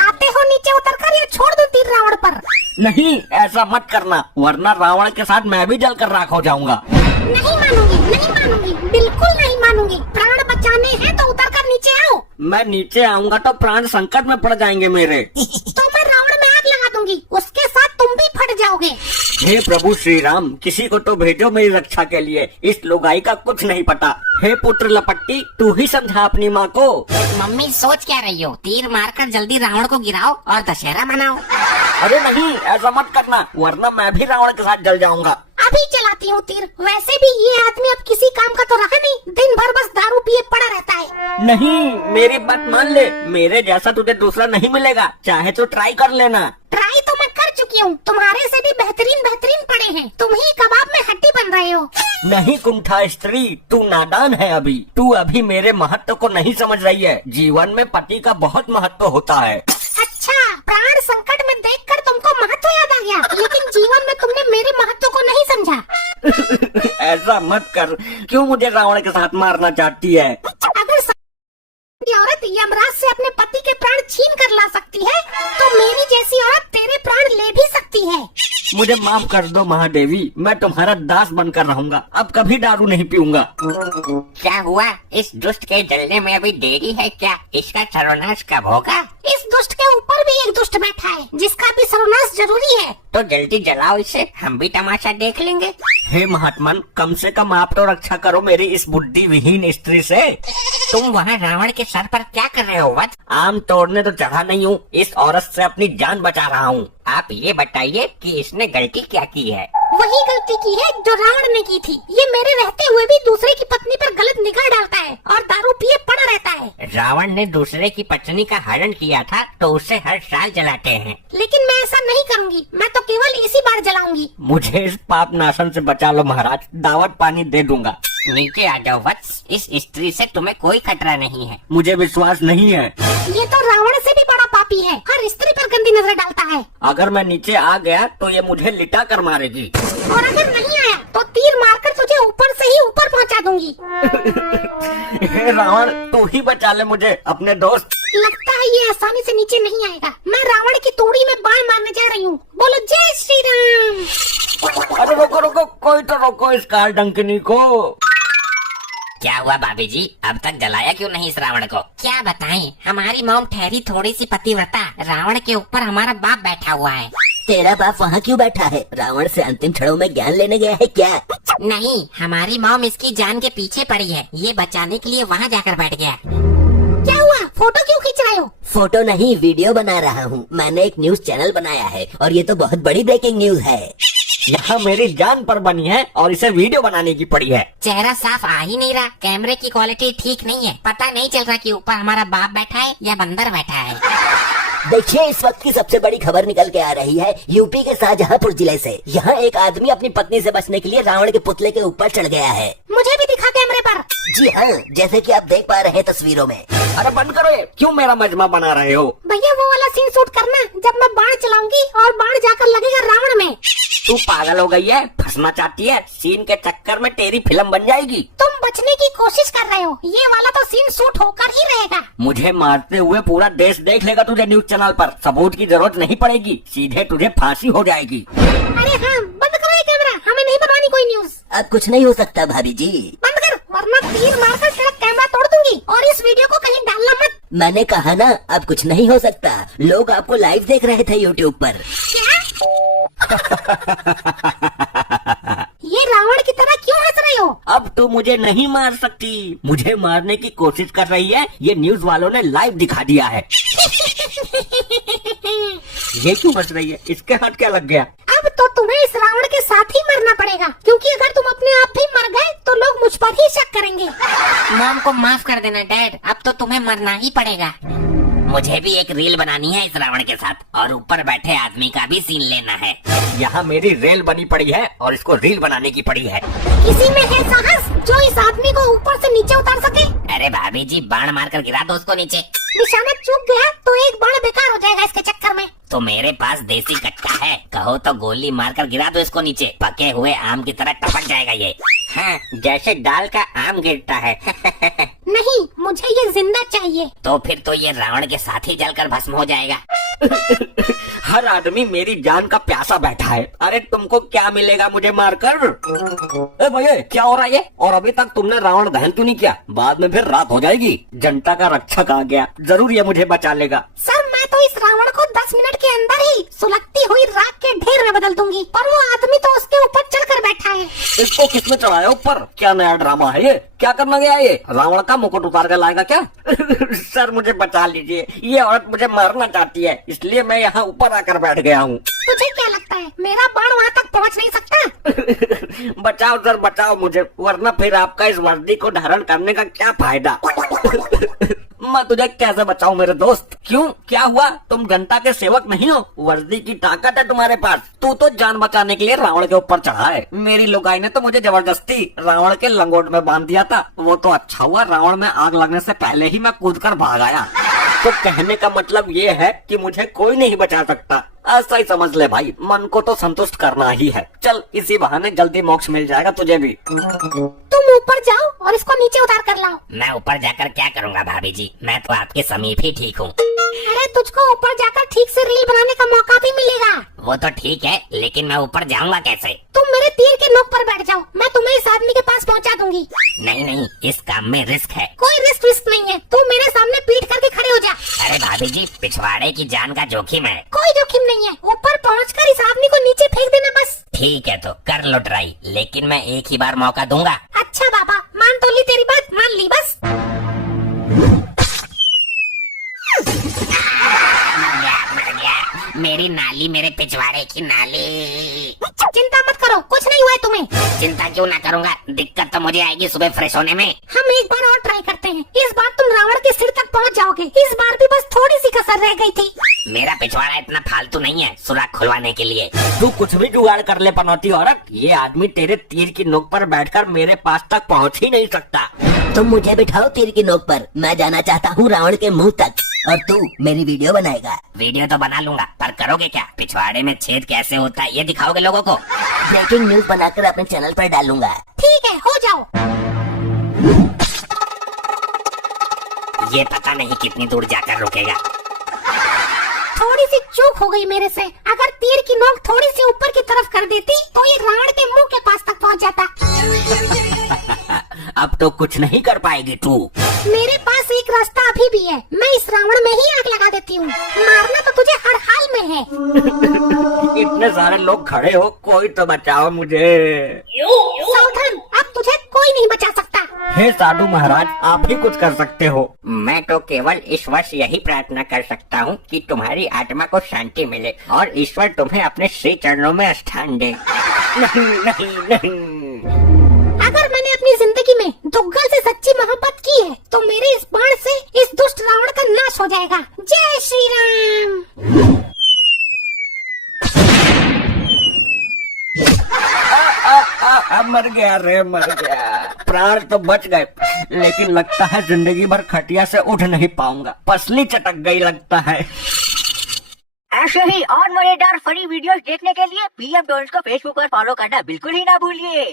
आते हो नीचे उतरकर या छोड़ दूं तीर रावण पर? नहीं, ऐसा मत करना, वरना रावण के साथ मैं भी जलकर राख हो जाऊंगा। नहीं मानूंगी, नहीं मानूंगी, बिल्कुल नहीं मानूंगी। प्राण बचाने हैं तो उतरकर नीचे आओ। मैं नीचे आऊंगा तो प्राण संकट में पड़ जाएंगे मेरे। तो मैं रावण में आग लगा दूंगी, उसके साथ तुम भी फट जाओगे। हे प्रभु श्री राम, किसी को तो भेजो मेरी रक्षा के लिए, इस लुगाई का कुछ नहीं पता। हे पुत्र लपट्टी, तू ही समझा अपनी माँ को। मम्मी सोच क्या रही हो? तीर मारकर जल्दी रावण को गिराओ और दशहरा मनाओ। अरे नहीं, ऐसा मत करना, वरना मैं भी रावण के साथ जल जाऊंगा। अभी चलाती हूँ तीर। वैसे भी ये आदमी अब किसी काम का तो रहा नहीं, दिन भर बस दारू पिए पड़ा रहता है। नहीं, मेरी बात मान ले, मेरे जैसा तुझे दूसरा नहीं मिलेगा, चाहे तो ट्राई कर लेना। ट्राई तो मैं कर चुकी हूँ, तुम्हारे से भी बेहतरीन बेहतरीन पड़े हैं। तुम ही कबाब में हड्डी बन रहे हो। नहीं कुंठा स्त्री, तू नादान है अभी। तू अभी मेरे महत्व को नहीं समझ रही है। जीवन में पति का बहुत महत्व होता है। अच्छा, प्राण संकट में देखकर तुमको महत्व याद आ गया, लेकिन जीवन में तुमने मेरे महत्व को नहीं समझा। ऐसा मत कर, क्यों मुझे रावण के साथ मारना चाहती है? अगर ये औरत यमराज से अपने पति के प्राण छीन कर ला सकती है, तो मेरी जैसी औरत तेरे प्राण ले भी सकती है। मुझे माफ कर दो महादेवी, मैं तुम्हारा दास बनकर रहूंगा, अब कभी दारू नहीं पीऊंगा। क्या हुआ? इस दुष्ट के जलने में अभी देरी है क्या? इसका सर्वनाश कब होगा? इस दुष्ट के ऊपर भी एक दुष्ट बैठा है, जिसका भी सर्वनाश जरूरी है। तो जल्दी जलाओ इसे, हम भी तमाशा देख लेंगे। हे महात्मन, कम से कम आप तो रक्षा करो मेरी इस बुद्धि विहीन स्त्री से। तुम वहाँ रावण के सर पर क्या कर रहे हो वत्स? आम तोड़ने तो चढ़ा नहीं हूँ, इस औरत से अपनी जान बचा रहा हूँ। आप ये बताइए कि इसने गलती क्या की है? वही गलती की है जो रावण ने की थी। ये मेरे रहते हुए भी दूसरे की पत्नी पर गलत निगाह डालता है और दारू पिए पड़ा रहता है। रावण ने दूसरे की पत्नी का हरण किया था तो उसे हर साल जलाते हैं। लेकिन मैं ऐसा नहीं करूँगी, मैं तो केवल इसी बार जलाऊंगी। मुझे इस पाप नाशन से बचा लो महाराज, दावत पानी दे दूंगा। नीचे आ जाओ वत्स, इस स्त्री से तुम्हें कोई खतरा नहीं है। मुझे विश्वास नहीं है। ये तो रावण से भी बड़ा पापी है, हर स्त्री पर गंदी नजर डालता है। अगर मैं नीचे आ गया तो ये मुझे लिटा कर मारेगी, और अगर नहीं आया तो तीर मारकर तुझे ऊपर से ही ऊपर पहुंचा दूंगी। हे रावण, तू ही बचा ले मुझे, अपने दोस्त। लगता है ये आसानी से नीचे नहीं आएगा। मैं रावण की तूड़ी में बाण मारने जा रही हूँ। बोलो जय श्री राम। अरे रोको रोको, कोई तो रोको इस कार डंकनी को। क्या हुआ भाभी जी, अब तक जलाया क्यों नहीं इस रावण को? क्या बताएं, हमारी मॉम ठहरी थोड़ी सी पतिव्रता, रावण के ऊपर हमारा बाप बैठा हुआ है। तेरा बाप वहाँ क्यों बैठा है? रावण से अंतिम क्षणों में ज्ञान लेने गया है क्या? नहीं, हमारी मॉम इसकी जान के पीछे पड़ी है, ये बचाने के लिए वहाँ जाकर बैठ गया। क्या हुआ? फोटो क्यों खींच रहे हो? फोटो नहीं, वीडियो बना रहा हूँ। मैंने एक न्यूज चैनल बनाया है और ये तो बहुत बड़ी ब्रेकिंग न्यूज है। यहाँ मेरी जान पर बनी है और इसे वीडियो बनाने की पड़ी है। चेहरा साफ आ ही नहीं रहा, कैमरे की क्वालिटी ठीक नहीं है, पता नहीं चल रहा कि ऊपर हमारा बाप बैठा है या बंदर बैठा है। देखिए, इस वक्त की सबसे बड़ी खबर निकल के आ रही है यूपी के शाहजहांपुर जिले से। यहाँ एक आदमी अपनी पत्नी से बचने के लिए रावण के पुतले के ऊपर चढ़ गया है। मुझे भी दिखा कैमरे पर। जी हाँ, जैसे कि आप देख पा रहे हैं तस्वीरों में। अरे बंद करो ये, क्यों मेरा मजमा बना रहे हो? भैया वो वाला सीन शूट करना जब मैं बाण चलाऊंगी और बाण जाकर लगेगा रावण में। तू पागल हो गई है, फंसना चाहती है? सीन के चक्कर में तेरी फिल्म बन जाएगी। तुम बचने की कोशिश कर रहे हो, ये वाला तो सीन शूट होकर ही रहेगा। मुझे मारते हुए पूरा देश देख लेगा तुझे न्यूज चैनल पर। सबूत की जरूरत नहीं पड़ेगी, सीधे तुझे फांसी हो जाएगी। अरे हाँ, बंद करो ये कैमरा, हमें नहीं बनवानी कोई न्यूज। अब कुछ नहीं हो सकता भाभी जी। बंद कर, वरना तीर मारकर तेरा कैमरा तोड़ दूंगी। और इस वीडियो को कहीं डालना मत। मैंने कहा ना, अब कुछ नहीं हो सकता। लोग आपको लाइव देख रहे थे यूट्यूब पर। क्या? ये रावण की तरह क्यों हंस रहे हो? अब तू मुझे नहीं मार सकती, मुझे मारने की कोशिश कर रही है, ये न्यूज वालों ने लाइव दिखा दिया है। ये क्यों हंस रही है? इसके हाथ क्या लग गया? अब तो तुम्हें इस रावण के साथ ही मरना पड़ेगा, क्योंकि अगर तुम अपने आप भी मर गए तो लोग मुझ पर ही शक करेंगे। मॉम को माफ कर देना डैड, अब तो तुम्हें मरना ही पड़ेगा। मुझे भी एक रील बनानी है इस रावण के साथ और ऊपर बैठे आदमी का भी सीन लेना है। यहाँ मेरी रेल बनी पड़ी है और इसको रील बनाने की पड़ी है। किसी में है साहस जो इस आदमी को ऊपर से नीचे उतार सके? अरे भाभी जी, बाण मारकर गिरा दो उसको नीचे। निशाना चूक गया तो एक बाण बेकार हो जाएगा इसके चक्कर में। तो मेरे पास देसी कट्टा है, कहो तो गोली मारकर गिरा दो इसको नीचे, पके हुए आम की तरह टपक जाएगा ये। हाँ, जैसे दाल का आम गिरता है। नहीं, मुझे ये जिंदा चाहिए। तो फिर तो ये रावण के साथ ही जलकर भस्म हो जाएगा। हर आदमी मेरी जान का प्यासा बैठा है। अरे तुमको क्या मिलेगा मुझे मारकर? ए भैया, क्या हो रहा है ये? और अभी तक तुमने रावण दहन क्यों नहीं किया? बाद में फिर रात हो जाएगी। जनता का रक्षक आ गया, जरूर ये मुझे बचा लेगा। सर, मैं तो इस रावण को 10 मिनट के अंदर ही सुलगती हुई राख के ढेर में बदल दूंगी, पर वो आदमी तो उसके ऊपर चढ़कर बैठा है। इसको किसने चढ़ाया ऊपर? क्या नया ड्रामा है ये? क्या करना गया ये? रावण का मुकुट उतार कर लाएगा क्या? सर मुझे बचा लीजिए, ये औरत मुझे मारना चाहती है, इसलिए मैं यहाँ ऊपर आकर बैठ गया हूँ। तुझे क्या लगता है मेरा बाण वहाँ तक पहुँच नहीं सकता? बचाओ सर, बचाओ मुझे, वरना फिर आपका इस वर्दी को धारण करने का क्या फायदा? मैं तुझे कैसे बचाऊं मेरे दोस्त? क्यों, क्या हुआ? तुम जनता के सेवक नहीं हो? वर्दी की ताकत है तुम्हारे पास। तू तो जान बचाने के लिए रावण के ऊपर चढ़ा है। मेरी लुगाई ने तो मुझे जबरदस्ती रावण के लंगोट में बांध दिया था। वो तो अच्छा हुआ, रावण में आग लगने से पहले ही मैं कूदकर भाग आया। तो कहने का मतलब ये है कि मुझे कोई नहीं बचा सकता। ऐसा ही समझ ले भाई, मन को तो संतुष्ट करना ही है। चल, इसी बहाने जल्दी मोक्ष मिल जाएगा तुझे भी। तुम ऊपर जाओ और इसको नीचे उतार कर लाओ। मैं ऊपर जाकर क्या करूँगा भाभी जी? मैं तो आपके समीप ही ठीक हूँ। अरे तुझको ऊपर जाकर ठीक से रील बनाने का मौका भी मिलेगा। वो तो ठीक है, लेकिन मैं ऊपर जाऊँगा कैसे? तुम मेरे तीर के नोक पर बैठ जाओ, मैं तुम्हें इस आदमी के पास पहुंचा दूंगी। नहीं नहीं, इस काम में रिस्क है। कोई रिस्क नहीं है, तू मेरे सामने पीठ करके खड़े हो जा। अरे भाभी जी, पिछवाड़े की जान का जोखिम है। कोई जोखिम नहीं है, ऊपर पहुंचकर इस आदमी को नीचे फेंक देना बस। ठीक है, तो कर लो ट्राई, लेकिन मैं एक ही बार मौका दूंगा। अच्छा बाबा, मान तो ली तेरी बात, मान ली बस। मर गया। मेरी नाली, मेरे पिछवाड़े की नाली। चिंता मत करो, कुछ नहीं हुआ है तुम्हें। चिंता क्यों ना करूंगा, दिक्कत तो मुझे आएगी सुबह फ्रेश होने में। हम एक बार और ट्राई करते हैं, इस बार तुम रावण के सिर तक पहुंच जाओगे। इस बार भी बस थोड़ी सी कसर रह गई थी। मेरा पिछवाड़ा इतना फालतू नहीं है सुराख खुलवाने के लिए। तू कुछ भी जुगाड़ कर ले पनौती औरत, ये आदमी तेरे तीर की नोक पर बैठकर मेरे पास तक पहुंच ही नहीं सकता। तुम मुझे बिठाओ तीर की नोक पर, मैं जाना चाहता हूँ रावण के मुंह तक, और तू मेरी वीडियो बनाएगा। वीडियो तो बना लूंगा, पर करोगे क्या? पिछवाड़े में छेद कैसे होता है ये दिखाओगे लोगों को? ब्रेकिंग न्यूज बनाकर अपने चैनल पर डालूंगा। ठीक है, हो जाओ। ये पता नहीं कितनी दूर जाकर रुकेगा। थोड़ी सी चूक हो गई मेरे से, अगर तीर की नोक थोड़ी सी ऊपर की तरफ कर देती तो ये रावण के मुंह के पास तक पहुंच जाता। अब तो कुछ नहीं कर पाएगी तू। मेरे पास एक रास्ता अभी भी है, मैं इस रावण में ही आग लगा देती हूँ। मारना तो तुझे हर हाल में है। इतने सारे लोग खड़े हो, कोई तो बचाओ मुझे। सावधान, अब तुझे कोई नहीं बचा सकता। हे साधु महाराज, आप ही कुछ कर सकते हो। मैं तो केवल ईश्वर से यही प्रार्थना कर सकता हूँ कि तुम्हारी आत्मा को शांति मिले और ईश्वर तुम्हें अपने श्री चरणों में स्थान दे। नहीं नहीं नहीं, अगर मैंने अपनी जिंदगी में दुग्गल से सच्ची मोहब्बत की है तो मेरे इस बाण से इस दुष्ट रावण का नाश हो जाएगा। जय श्री राम। मर गया रे, मर गया। प्राण तो बच गए, लेकिन लगता है जिंदगी भर खटिया से उठ नहीं पाऊंगा। पसली चटक गई लगता है। ऐसे ही और मजेदार फनी वीडियोस देखने के लिए PM टोन्स को फेसबुक पर फॉलो करना बिल्कुल ही ना भूलिए।